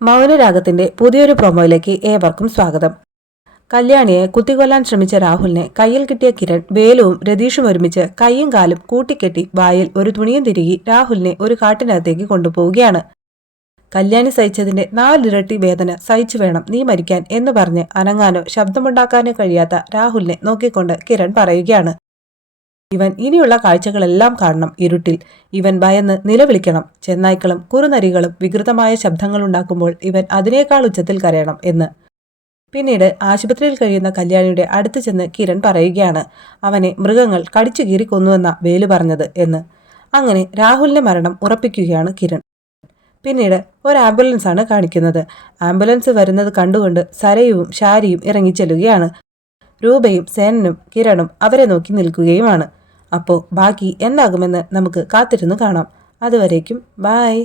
മൗനരാഗത്തിന്റെ പുതിയൊരു പ്രൊമോയിലേക്ക് ഏവർക്കും സ്വാഗതം. കല്യാണിയെ കുത്തിക്കൊല്ലാൻ ശ്രമിച്ച രാഹുലിനെ കയ്യിൽ കിട്ടിയ കിരൺ വേലുവും രതീഷും ഒരുമിച്ച് കൈയും കാലും കൂട്ടിക്കെട്ടി വായിൽ ഒരു തുണിയും തിരുകി രാഹുലിനെ ഒരു കാട്ടിനകത്തേക്ക് കൊണ്ടുപോവുകയാണ്. കല്യാണി സഹിച്ചതിന്റെ 4 ഇരട്ടി വേദന സഹിച്ചു വേണം നീ മരിക്കാൻ എന്ന് പറഞ്ഞ് അനങ്ങാനോ ശബ്ദമുണ്ടാക്കാനോ കഴിയാത്ത രാഹുലിനെ നോക്കിക്കൊണ്ട് കിരൺ പറയുകയാണ്. ഇവൻ ഇനിയുള്ള കാഴ്ചകളെല്ലാം കാണണം. ഇരുട്ടിൽ ഇവൻ ഭയന്ന് നിലവിളിക്കണം. ചെന്നായ്ക്കളും കുറുനരികളും വികൃതമായ ശബ്ദങ്ങളുണ്ടാക്കുമ്പോൾ ഇവൻ അതിനേക്കാൾ ഉച്ചത്തിൽ കരയണം എന്ന്. പിന്നീട് ആശുപത്രിയിൽ കഴിയുന്ന കല്യാണിയുടെ അടുത്ത് ചെന്ന് കിരൺ പറയുകയാണ്, അവനെ മൃഗങ്ങൾ കടിച്ചു കീറി കൊന്നുവെന്ന വേലു പറഞ്ഞത് എന്ന്. അങ്ങനെ രാഹുലിന്റെ മരണം ഉറപ്പിക്കുകയാണ് കിരൺ. പിന്നീട് ഒരു ആംബുലൻസാണ് കാണിക്കുന്നത്. ആംബുലൻസ് വരുന്നത് കണ്ടുകൊണ്ട് സരയുവും ഷാരിയും ഇറങ്ങിച്ചെല്ലുകയാണ്. രൂപയും സേനനും കിരണും അവരെ നോക്കി നിൽക്കുകയുമാണ്. അപ്പോൾ ബാക്കി എന്താകുമെന്ന് നമുക്ക് കാത്തിരുന്നു കാണാം. അതുവരേക്കും ബൈ.